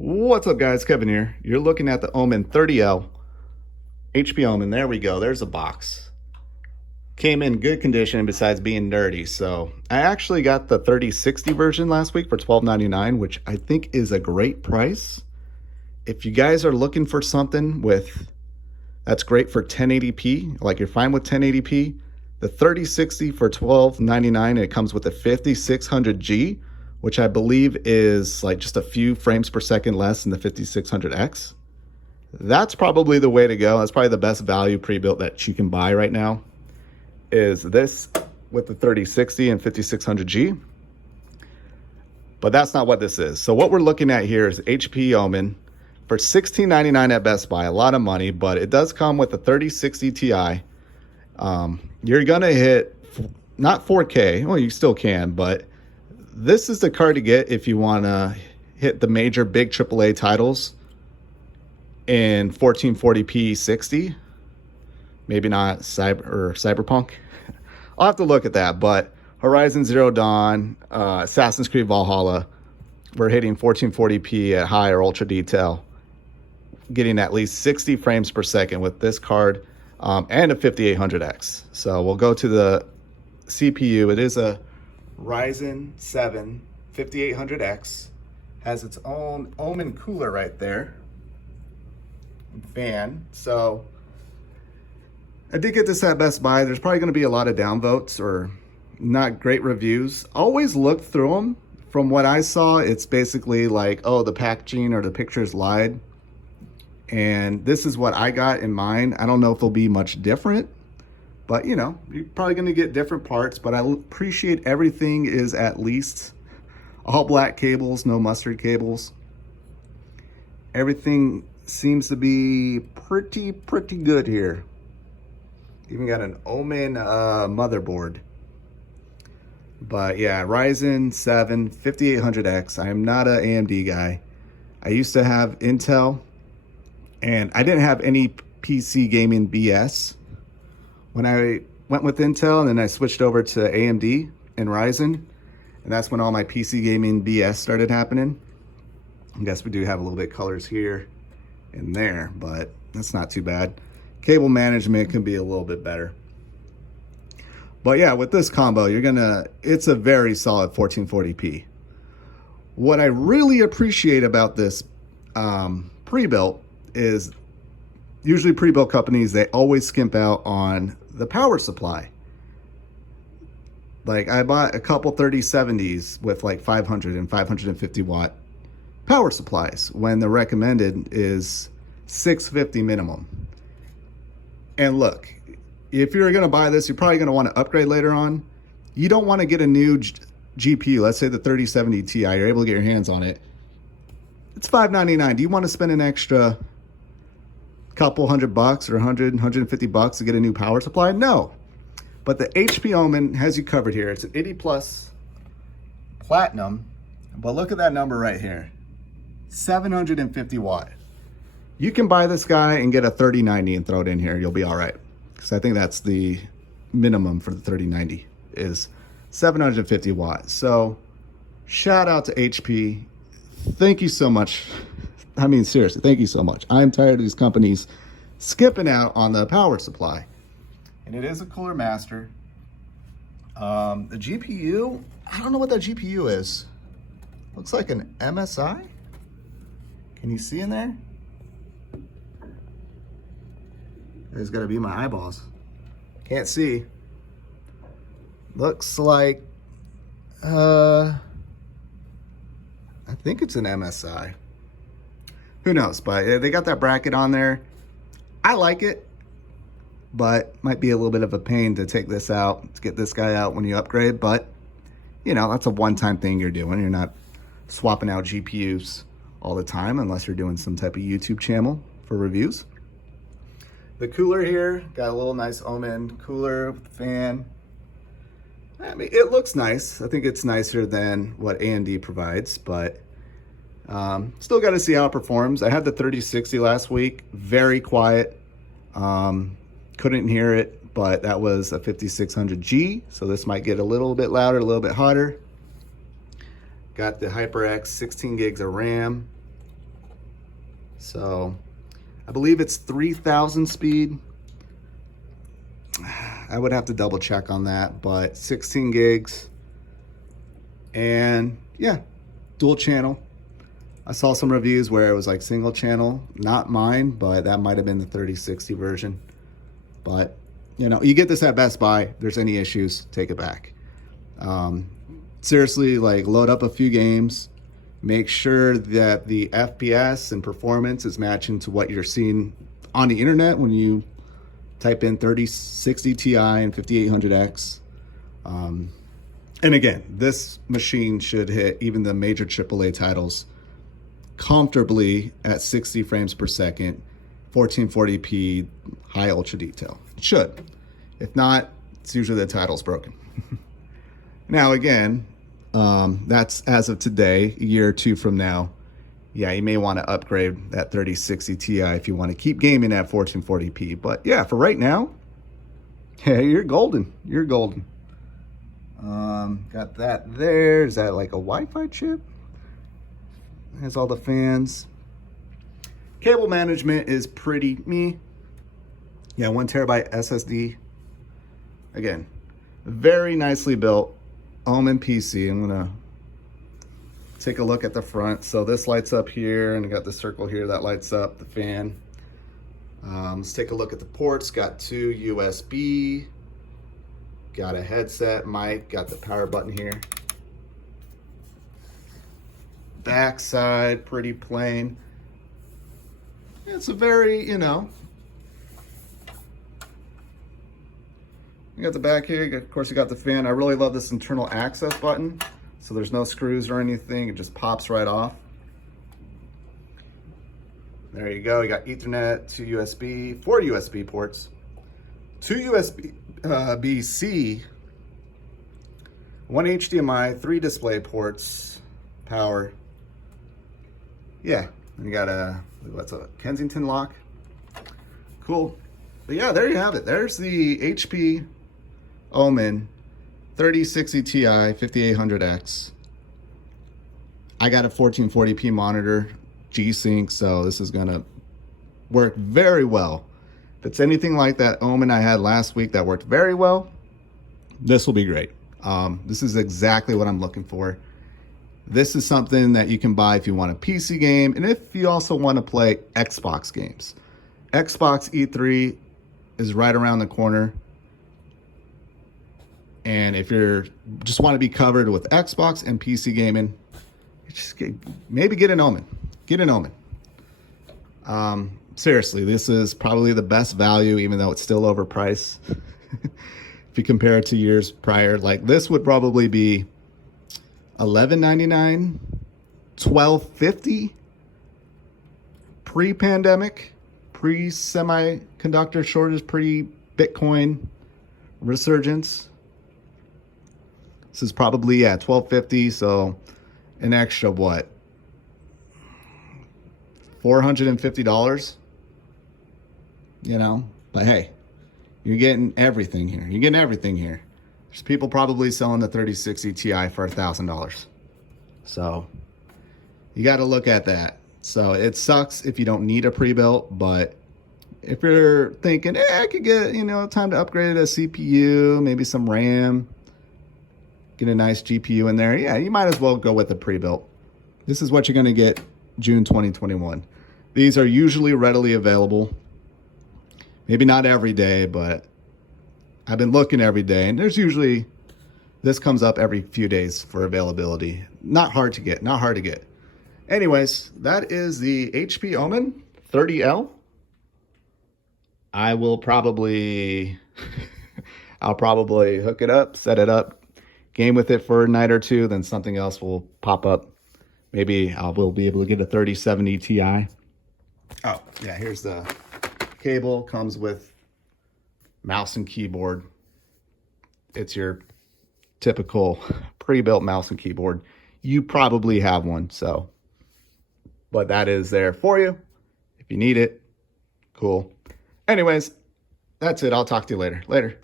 What's up, guys? Kevin here. You're looking at the Omen 30L HP Omen. There we go. There's a box. Came in good condition besides being dirty. So I actually got the 3060 version last week for $12.99, which I think is a great price. If you guys are looking for something that's great for 1080p, like you're fine with 1080p, the 3060 for $12.99, it comes with a 5600G, which I believe is like just a few frames per second less than the 5600X. That's probably the way to go. That's probably the best value pre-built that you can buy right now, is this with the 3060 and 5600G. But that's not what this is. So what we're looking at here is HP Omen for $16.99 at Best Buy. A lot of money, but it does come with a 3060 Ti. You're gonna hit not 4K. Well, you still can, but this is the card to get if you want to hit the major big AAA titles in 1440p 60. Maybe not Cyberpunk. I'll have to look at that, but Horizon Zero Dawn, Assassin's Creed Valhalla, we're hitting 1440p at high or ultra detail, getting at least 60 frames per second with this card, and a 5800X. So we'll go to the CPU. It is a Ryzen 7 5800X, has its own Omen cooler right there, fan. So I did get this at Best Buy. There's probably going to be a lot of downvotes or not great reviews. Always look through them. From what I saw, it's basically like, oh, the packaging or the pictures lied. And this is what I got in mine. I don't know if it'll be much different, but you know, you're probably going to get different parts. But I appreciate everything is at least all black cables, no mustard cables. Everything seems to be pretty good here. Even got an Omen motherboard. But yeah, Ryzen 7 5800X. I am not an AMD guy. I used to have Intel, and I didn't have any PC gaming BS. When I went with Intel, and then I switched over to AMD and Ryzen, and that's when all my PC gaming BS started happening. I guess we do have a little bit of colors here and there, but that's not too bad. Cable management can be a little bit better. But yeah, with this combo, it's a very solid 1440p. What I really appreciate about this pre-built is usually pre-built companies, they always skimp out on the power supply. Like I bought a couple 3070s with like 500 and 550 watt power supplies when the recommended is 650 minimum. And look, if you're going to buy this, you're probably going to want to upgrade later on. You don't want to get a new GPU. Let's say the 3070 Ti, you're able to get your hands on it. It's $599. Do you want to spend an extra couple $100 or $100, $150 to get a new power supply? No. But the HP Omen has you covered here. It's an 80 plus platinum, but look at that number right here, 750 watt. You can buy this guy and get a 3090 and throw it in here. You'll be all right, because I think that's the minimum for the 3090 is 750 watts. So shout out to HP. Thank you so much. I mean, seriously, thank you so much. I'm tired of these companies skipping out on the power supply. And it is a Cooler Master. The GPU, I don't know what that GPU is. Looks like an MSI. Can you see in there? There's got to be my eyeballs. Can't see. Looks like, I think it's an MSI. Who knows? But they got that bracket on there. I like it, but might be a little bit of a pain to take this out, to get this guy out when you upgrade. But, you know, that's a one-time thing you're doing. You're not swapping out GPUs all the time unless you're doing some type of YouTube channel for reviews. The cooler here, got a little nice Omen cooler with the fan. I mean, it looks nice. I think it's nicer than what AMD provides, but still got to see how it performs. I had the 3060 last week, very quiet. Couldn't hear it, but that was a 5600G, so this might get a little bit louder, a little bit hotter. Got the HyperX 16 gigs of RAM. So I believe it's 3000 speed. I would have to double check on that, but 16 gigs. And yeah, dual channel. I saw some reviews where it was like single channel, not mine, but that might have been the 3060 version. But you know, you get this at Best Buy. If there's any issues, take it back. Seriously, like load up a few games, make sure that the FPS and performance is matching to what you're seeing on the internet when you type in 3060 Ti and 5800X. And again, this machine should hit even the major AAA titles comfortably at 60 frames per second, 1440p, high ultra detail. It should. If not, it's usually the title's broken. Now again, that's as of today. A year or two from now, yeah, you may want to upgrade that 3060 Ti if you want to keep gaming at 1440p. But yeah, for right now, yeah, you're golden. You're golden. Got that there. Is that like a Wi-Fi chip? Has all the fans. Cable management is pretty meh. Yeah, 1 terabyte SSD. Again, very nicely built Omen PC. I'm gonna take a look at the front. So this lights up here, and I got the circle here that lights up the fan. Let's take a look at the ports. Got 2 USB. Got a headset mic. Got the power button here. Back side, pretty plain. It's a very, you know, you got the back here. Of course, you got the fan. I really love this internal access button. So there's no screws or anything. It just pops right off. There you go. You got Ethernet, 2 USB, 4 USB ports, 2 USB-C, 1 HDMI, 3 display ports, power. Yeah, you got what's a Kensington lock. Cool. But yeah, there you have it. There's the HP Omen 3060 Ti 5800X. I got a 1440p monitor, G-Sync, so this is gonna work very well. If it's anything like that Omen I had last week that worked very well, this will be great. This is exactly what I'm looking for. This is something that you can buy if you want a PC game, and if you also want to play Xbox games. Xbox E3 is right around the corner. And if you're just want to be covered with Xbox and PC gaming, maybe get an Omen. Get an Omen. Seriously, this is probably the best value, even though it's still overpriced. If you compare it to years prior, like this would probably be $11.99, $12.50 pre-pandemic, pre-semiconductor shortage, pre-Bitcoin resurgence. This is probably, yeah, $12.50, so an extra, what, $450, you know? But hey, you're getting everything here. You're getting everything here. There's people probably selling the 3060 Ti for $1,000. So you got to look at that. So it sucks if you don't need a pre-built, but if you're thinking, I could get, you know, time to upgrade a CPU, maybe some RAM, get a nice GPU in there, yeah, you might as well go with a pre-built. This is what you're going to get June 2021. These are usually readily available. Maybe not every day, but I've been looking every day, and there's usually, this comes up every few days for availability. Not hard to get, not hard to get. Anyways, that is the HP Omen 30L. I will probably, I'll probably hook it up, set it up, game with it for a night or two, then something else will pop up. Maybe I will be able to get a 3070 Ti. Oh, yeah, here's the cable. Comes with mouse and keyboard. It's your typical pre-built mouse and keyboard. You probably have one, so. But that is there for you. If you need it, cool. Anyways, that's it. I'll talk to you later. Later.